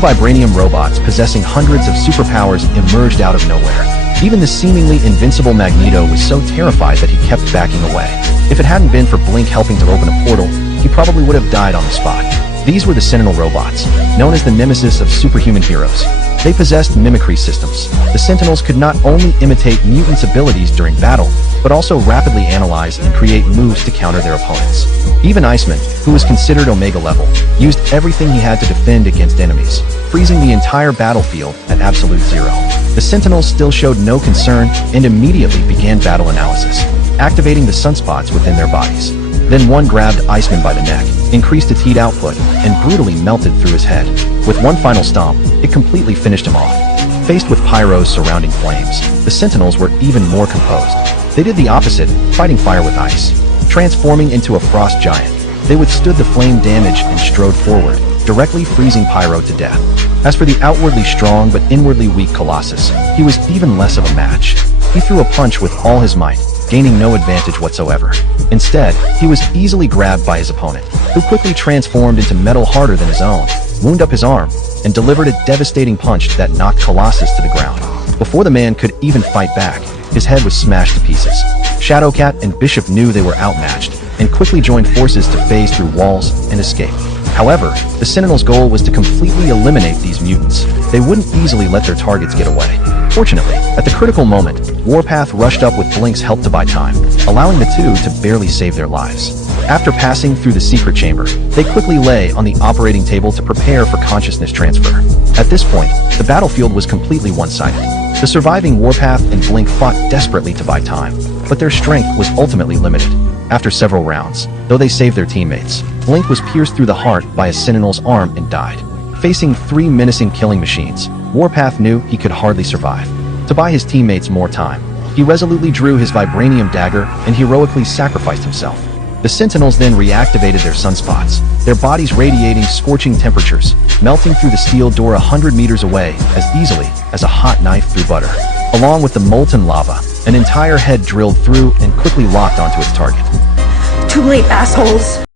Two vibranium robots possessing hundreds of superpowers emerged out of nowhere. Even the seemingly invincible Magneto was so terrified that he kept backing away. If it hadn't been for Blink helping to open a portal, he probably would have died on the spot. These were the Sentinel robots, known as the nemesis of superhuman heroes. They possessed mimicry systems. The Sentinels could not only imitate mutants' abilities during battle, but also rapidly analyze and create moves to counter their opponents. Even Iceman, who was considered Omega level, used everything he had to defend against enemies, freezing the entire battlefield at absolute zero. The Sentinels still showed no concern and immediately began battle analysis, activating the sunspots within their bodies. Then one grabbed Iceman by the neck, increased its heat output, and brutally melted through his head. With one final stomp, it completely finished him off. Faced with pyros surrounding flames, the Sentinels were even more composed. They did the opposite, fighting fire with ice. Transforming into a frost giant, they withstood the flame damage and strode forward, directly freezing Pyro to death. As for the outwardly strong but inwardly weak Colossus, he was even less of a match. He threw a punch with all his might, gaining no advantage whatsoever. Instead, he was easily grabbed by his opponent, who quickly transformed into metal harder than his own, wound up his arm, and delivered a devastating punch that knocked Colossus to the ground. Before the man could even fight back, his head was smashed to pieces. Shadowcat and Bishop knew they were outmatched, and quickly joined forces to phase through walls and escape. However, the Sentinels' goal was to completely eliminate these mutants. They wouldn't easily let their targets get away. Fortunately, at the critical moment, Warpath rushed up with Blink's help to buy time, allowing the two to barely save their lives. After passing through the secret chamber, they quickly lay on the operating table to prepare for consciousness transfer. At this point, the battlefield was completely one-sided. The surviving Warpath and Blink fought desperately to buy time, but their strength was ultimately limited. After several rounds, though they saved their teammates, Blink was pierced through the heart by a Sentinel's arm and died. Facing three menacing killing machines, Warpath knew he could hardly survive. To buy his teammates more time, he resolutely drew his vibranium dagger and heroically sacrificed himself. The Sentinels then reactivated their sunspots, their bodies radiating scorching temperatures, melting through the steel door 100 meters away as easily as a hot knife through butter. Along with the molten lava, an entire head drilled through and quickly locked onto its target. Too late, assholes!